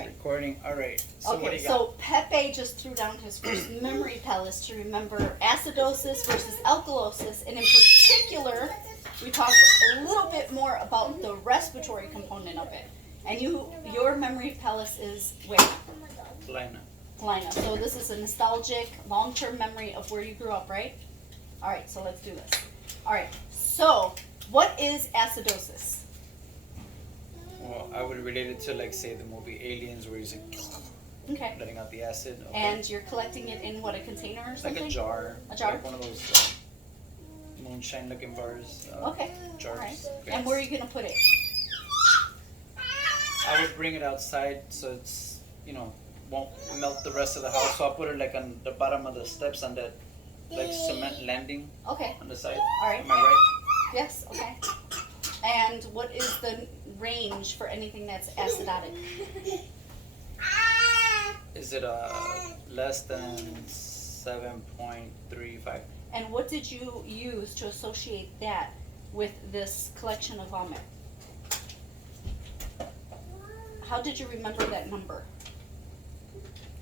right. Recording. All right. So what do Okay, you so Pepe just threw down his first memory palace to remember acidosis versus alkalosis, and in particular, we talked a little bit more about the respiratory component of it. And your memory palace is where? got? Lina. So this is a nostalgic, long-term memory of where you grew up, right? All right, so let's do this. All right, so what is acidosis? Well, I would relate it to, like, say, the movie Aliens, where he's like Okay. letting out the acid. Okay. And you're collecting it in what, a container or something? Like a jar. A jar? Like one of those moonshine-looking bars. Okay. Jars. All right. Okay. And where are you gonna put it? I would bring it outside so it's, won't melt the rest of the house. So I'll put it like on the bottom of the steps on that, like, cement landing Okay. on the side. All right. Am I right? Yes. Okay. And what is the range for anything that's acidotic? Is it less than 7.35? And what did you use to associate that with this collection of vomit? How did you remember that number?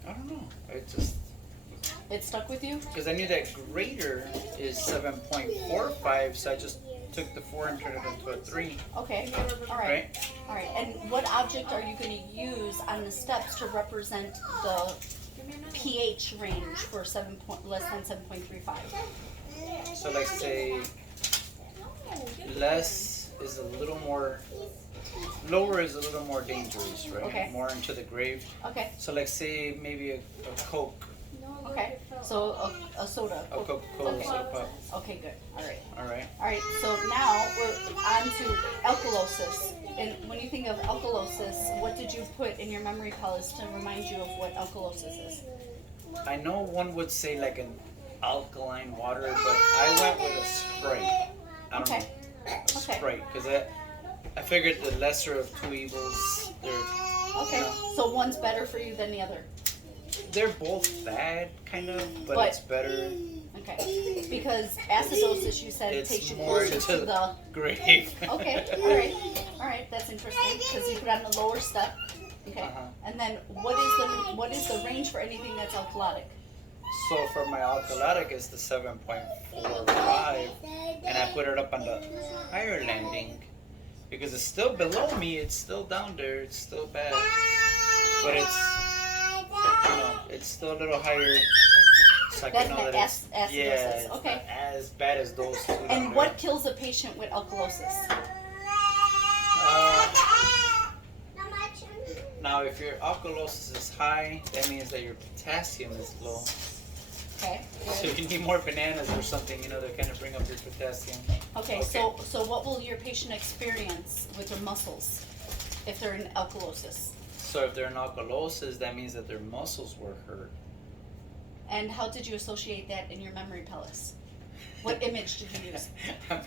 I don't know. It stuck with you? Because I knew that greater is 7.45, so I just took the 4 and turned it into a 3. Okay. All right. Right? All right. And what object are you going to use on the steps to represent the pH range for less than 7.35? So, like, say, less is a little more, lower is a little more dangerous, right? Okay. More into the grave. Okay. So, like, say, maybe a Coke. Okay. So a soda. A Coca-Cola Okay. soda pop. Okay, good. All right. All right. All right. So now we're on to alkalosis. And when you think of alkalosis, what did you put in your memory palace to remind you of what alkalosis is? I know one would say like an alkaline water, but I went with a Sprite. I don't Okay. know. Okay. Sprite, because I figured the lesser of two evils. Okay. So one's better for you than the other. They're both bad, kind of, but it's better. Okay. Because acidosis, you said, It's takes you more closer into to the. grave. Okay. All right. All right. That's interesting because you put on the lower step. Okay. Uh-huh. And then what is the range for anything that's alkalotic? So for my alkalotic is the 7.45, and I put it up on the higher landing because it's still below me. It's still down there. It's still bad, but it's still a little higher. So I That's can know the that it's, acidosis. yeah, it's Okay. not as bad as those two. down And there. what kills a patient with alkalosis? Now, if your alkalosis is high, that means that your potassium is low. Okay. So Good. you need more bananas or something, to kind of bring up your potassium. Okay. So what will your patient experience with their muscles if they're in alkalosis? So if they're in alkalosis, that means that their muscles were hurt. And how did you associate that in your memory palace? What image did you use? I'm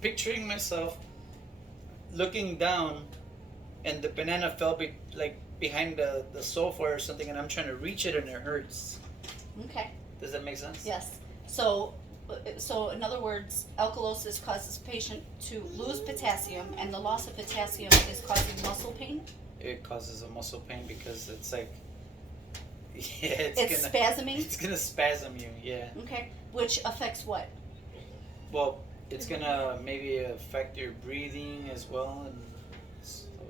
picturing myself looking down, and the banana fell behind the sofa or something, and I'm trying to reach it, and it hurts. Okay. Does that make sense? Yes. So in other words, alkalosis causes patient to lose potassium, and the loss of potassium is causing muscle pain. It causes a muscle pain because it's like, yeah, It's spasming. It's gonna spasm you, yeah. Okay. Which affects what? Well, it's gonna maybe affect your breathing as well, and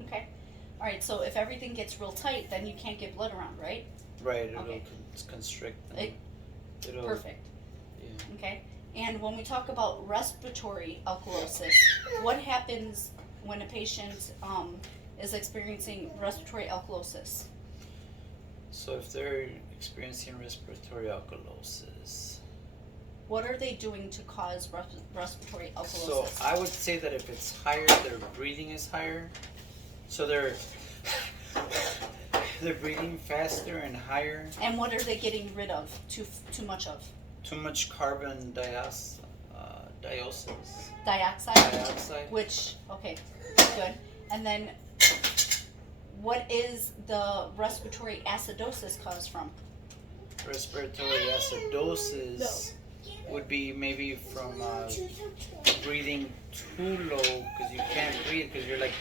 Okay. All right. So if everything gets real tight, then you can't get blood around, right? right, it'll Okay. constrict. It'll, Perfect. Yeah. Okay. And when we talk about respiratory alkalosis, what happens when a patient is experiencing respiratory alkalosis? So if they're experiencing respiratory alkalosis, What are they doing to cause respiratory so alkalosis? I would say that if it's higher, their breathing is higher. So they're breathing faster and higher. And what are they getting rid of? Too much of? Too much carbon dioxide. Dioxide? Which, okay, good. And then what is the respiratory acidosis caused from? Respiratory acidosis would be maybe from breathing too low because you can't breathe because you're like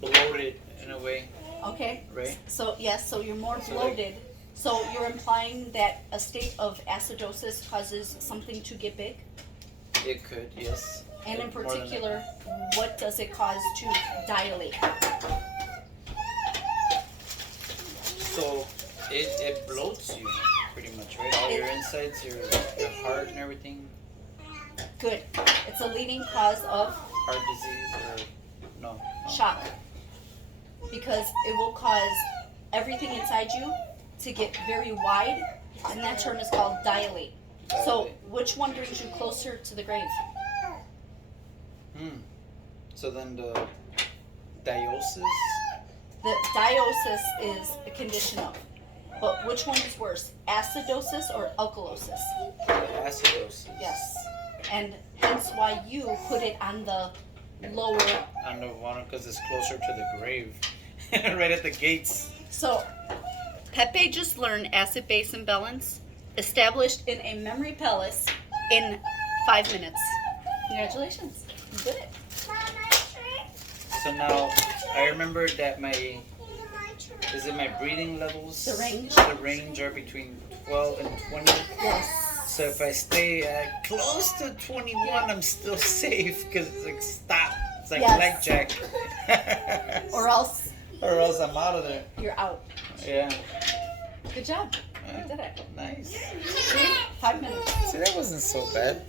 bloated in a way. Okay. right? So yes, so you're more So, like- bloated. So you're implying that a state of acidosis causes something to get big? It could, yes. And in More than that. particular, what does it cause to dilate? So it bloats you pretty much, right? All your insides, your heart and everything, Good. It's a leading cause of heart disease or no. shock. Because it will cause everything inside you to get very wide, and that term is called dilate. So which one brings you closer to the grave? So then the diosis, The diosis is a condition of. But which one is worse, acidosis or alkalosis? acidosis. Yes. And hence why you put it on the lower. On the one because it's closer to the grave, right at the gates. So, Pepe just learned acid-base imbalance established in a memory palace in 5 minutes. Congratulations. You did it. So now I remember that my breathing levels? The range. The range are between 12 and 20. Yes. So if I stay close to 21, I'm still safe because it's like stop. It's like Yes. blackjack. Or else Or else I'm out of there. you're out. Yeah. Good job. You did it. Nice. See? 5 minutes. See, that wasn't so bad.